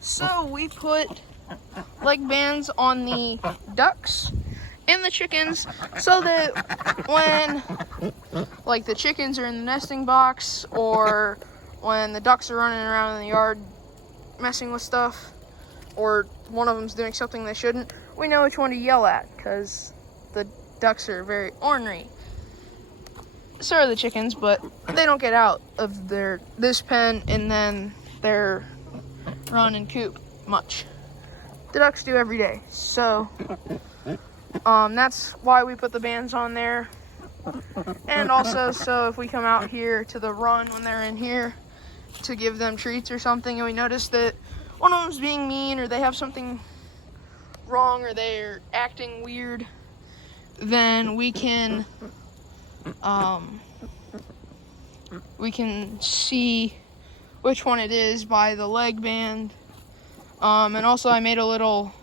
So we put leg bands on the ducks and the chickens so that when like the chickens are in the nesting box or when the ducks are running around in the yard messing with stuff or one of them's doing something they shouldn't, we know which one to yell at because the ducks are very ornery. So are the chickens, but they don't get out of this pen and then their run and coop much. The ducks do every day. So that's why we put the bands on there. And also so if we come out here to the run when they're in here to give them treats or something and we notice that one of them's being mean or they have something wrong or they're acting weird, then we can see which one it is by the leg band. And also I made a little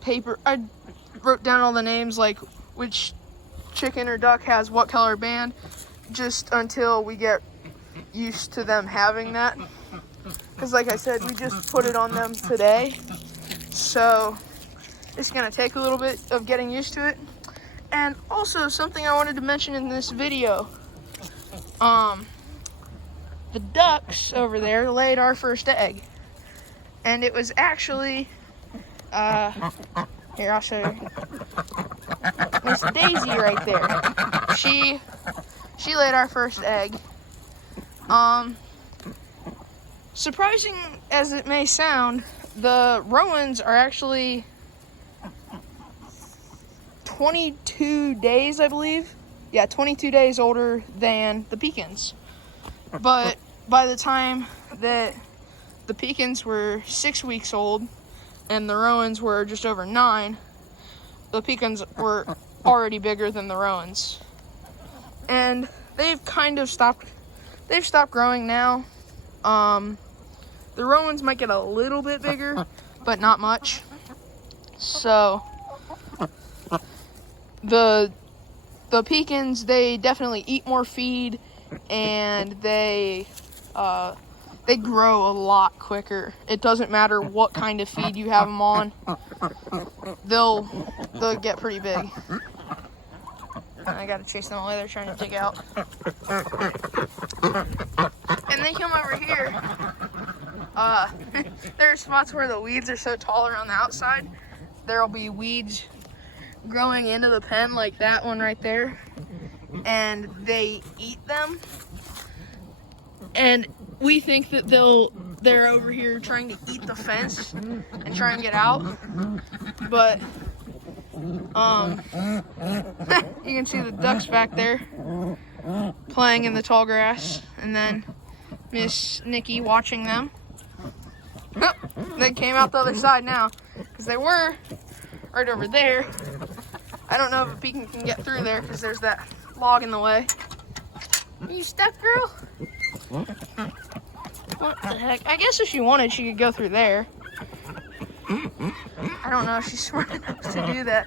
paper. I wrote down all the names, like which chicken or duck has what color band, just until we get used to them having that. Because like I said, we just put it on them today. So it's gonna take a little bit of getting used to it. And also something I wanted to mention in this video. The ducks over there laid our first egg. And it was actually, here, I'll show you. Miss Daisy right there. She laid our first egg. Surprising as it may sound, the Rowans are actually 22 days, I believe. Yeah, 22 days older than the Pekins. But by the time that the Pekins were 6 weeks old and the Rowans were just over 9, the Pekins were already bigger than the Rowans. And they've stopped growing now. The Rowans might get a little bit bigger, but not much. So the Pekins, they definitely eat more feed and they grow a lot quicker. It doesn't matter what kind of feed you have them on. They'll get pretty big. I gotta chase them away. They're trying to dig out. And they come over here. There are spots where the weeds are so tall around the outside. There'll be weeds growing into the pen like that one right there. And they eat them. And we think that they're over here trying to eat the fence and try and get out. But you can see the ducks back there playing in the tall grass, and then Miss Nikki watching them. Oh, they came out the other side now because they were right over there. I don't know if a Pekin can get through there because there's that log in the way. Are you stuck, girl? What the heck? I guess if she wanted, she could go through there. I don't know if she's smart enough to do that.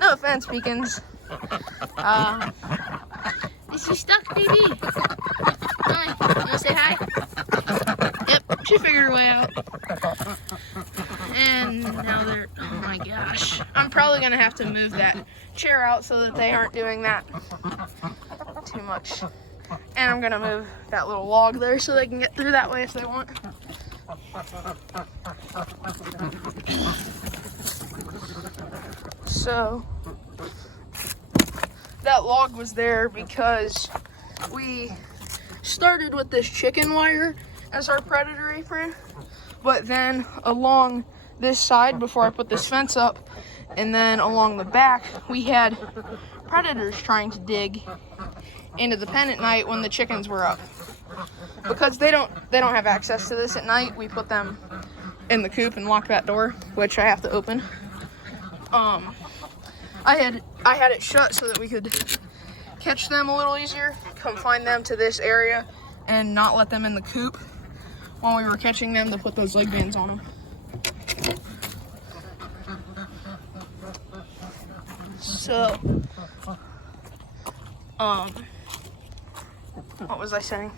No offense, Pekins. Is she stuck, baby? Hi. You wanna say hi? Yep, she figured her way out. And now they're, oh my gosh. I'm probably gonna have to move that chair out so that they aren't doing that too much. And I'm gonna move that little log there so they can get through that way if they want. So that log was there because we started with this chicken wire as our predator apron, but then along this side, before I put this fence up, and then along the back, we had predators trying to dig into the pen at night when the chickens were up. Because they don't have access to this at night, we put them in the coop and lock that door, which I have to open. I had it shut so that we could catch them a little easier, confine them to this area, and not let them in the coop while we were catching them to put those leg bands on them. So, what was I saying?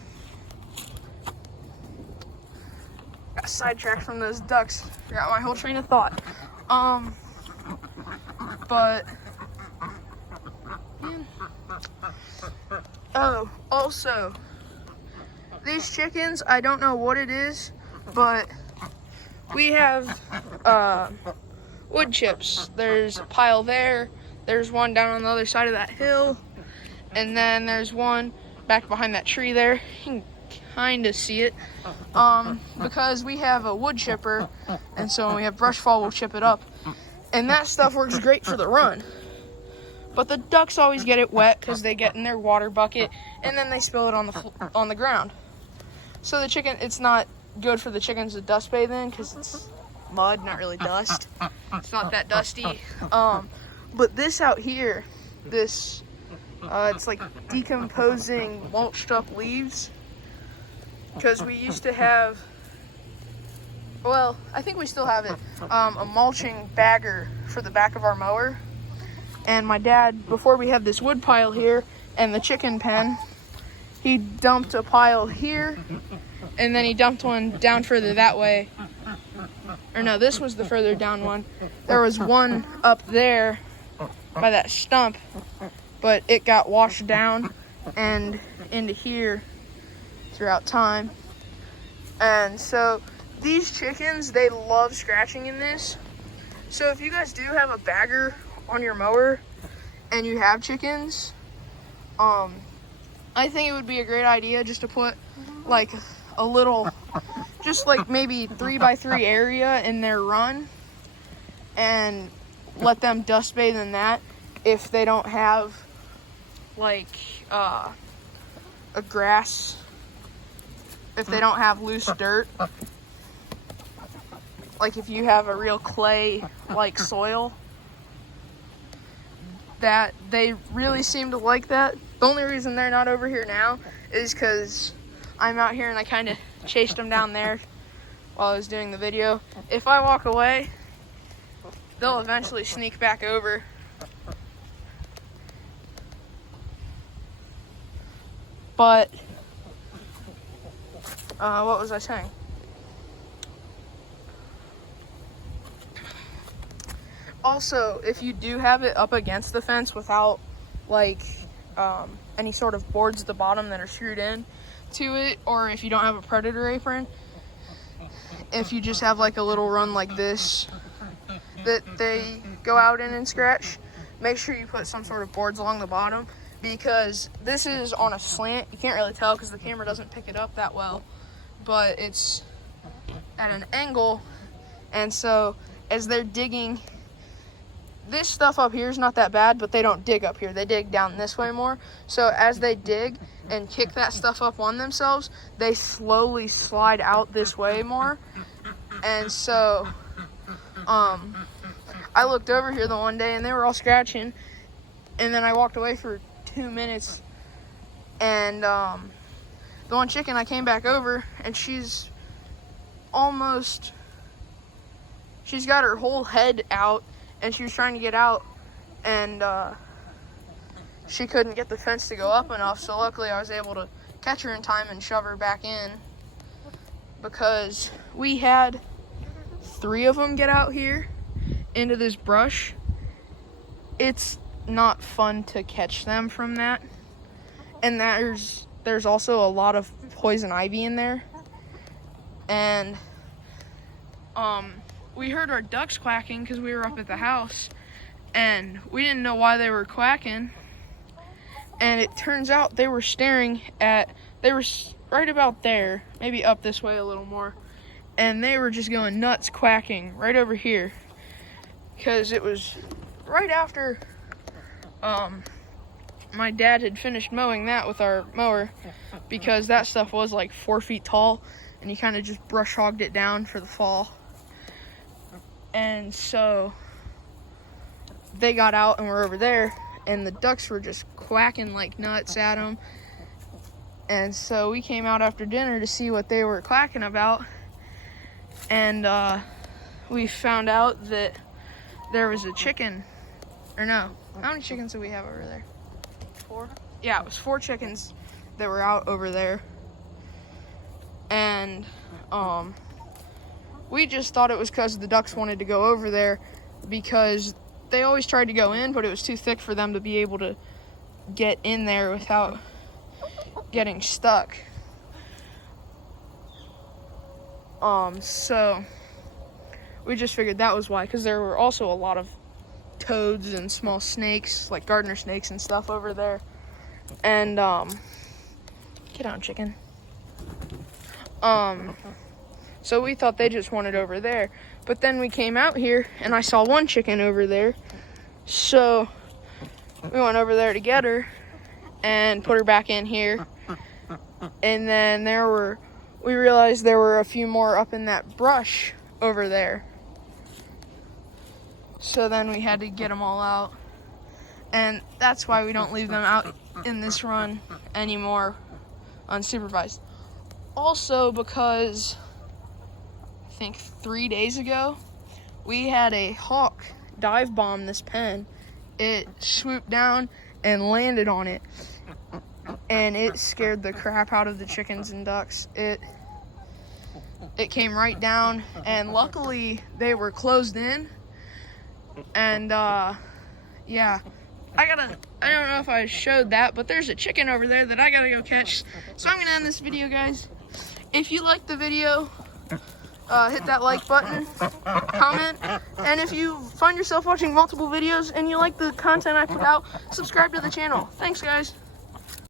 got sidetracked from those ducks. Forgot my whole train of thought. But man. Oh, also, these chickens, I don't know what it is, but we have wood chips. There's a pile there. There's one down on the other side of that hill. And then there's one back behind that tree there. You can kind of see it. Because we have a wood chipper, and so when we have brush fall, we'll chip it up. And that stuff works great for the run. But the ducks always get it wet because they get in their water bucket, and then they spill it on the ground. So the chicken, it's not good for the chickens to dust bathe in because it's mud, not really dust. It's not that dusty. But this out here, this, it's like decomposing mulched up leaves. Because we used to have, well, I think we still have it, a mulching bagger for the back of our mower. And my dad, before we had this wood pile here and the chicken pen, he dumped a pile here, and then he dumped one down further that way. Or no, this was the further down one. There was one up there by that stump, but it got washed down and into here throughout time. And so these chickens, they love scratching in this. So if you guys do have a bagger on your mower and you have chickens, I think it would be a great idea just to put like a little, just like maybe 3x3 area in their run and let them dust bathe in that if they don't have like a grass, if they don't have loose dirt. Like if you have a real clay like soil, that they really seem to like that. The only reason they're not over here now is because I'm out here and I kind of chased them down there while I was doing the video. If I walk away, they'll eventually sneak back over. But what was I saying? Also, if you do have it up against the fence without like any sort of boards at the bottom that are screwed in to it, or if you don't have a predator apron, if you just have like a little run like this that they go out in and scratch, make sure you put some sort of boards along the bottom, because this is on a slant. You can't really tell because the camera doesn't pick it up that well, but it's at an angle, and so as they're digging, this stuff up here is not that bad, but they don't dig up here. They dig down this way more. So as they dig and kick that stuff up on themselves, they slowly slide out this way more. And so I looked over here the one day and they were all scratching, and then I walked away for 2 minutes, and the one chicken, I came back over and she's got her whole head out, and she was trying to get out, and she couldn't get the fence to go up enough, so luckily I was able to catch her in time and shove her back in, because we had 3 of them get out here into this brush. It's not fun to catch them from that, and there's also a lot of poison ivy in there, and we heard our ducks quacking because we were up at the house, and we didn't know why they were quacking, and it turns out they were right about there, maybe up this way a little more, and they were just going nuts quacking right over here, because it was right after my dad had finished mowing that with our mower, because that stuff was like 4 feet tall, and he kind of just brush hogged it down for the fall. And so they got out and were over there, and the ducks were just quacking like nuts at them. And so we came out after dinner to see what they were quacking about, and we found out that there was a chicken, or no, how many chickens did we have over there? 4? Yeah, it was 4 chickens that were out over there. And we just thought it was because the ducks wanted to go over there, because they always tried to go in, but it was too thick for them to be able to get in there without getting stuck. So we just figured that was why, because there were also a lot of toads and small snakes, like gardener snakes and stuff over there. And get on, chicken. So we thought they just wanted over there, but then we came out here and I saw one chicken over there, so we went over there to get her and put her back in here. And then we realized there were a few more up in that brush over there, so then we had to get them all out. And that's why we don't leave them out in this run anymore unsupervised. Also, because I think 3 days ago, we had a hawk dive bomb this pen. It swooped down and landed on it, and it scared the crap out of the chickens and ducks. It came right down, and luckily they were closed in. And yeah, I don't know if I showed that, but there's a chicken over there that I gotta go catch. So I'm gonna end this video, guys. If you liked the video, hit that like button, comment, and if you find yourself watching multiple videos and you like the content I put out, subscribe to the channel. Thanks, guys.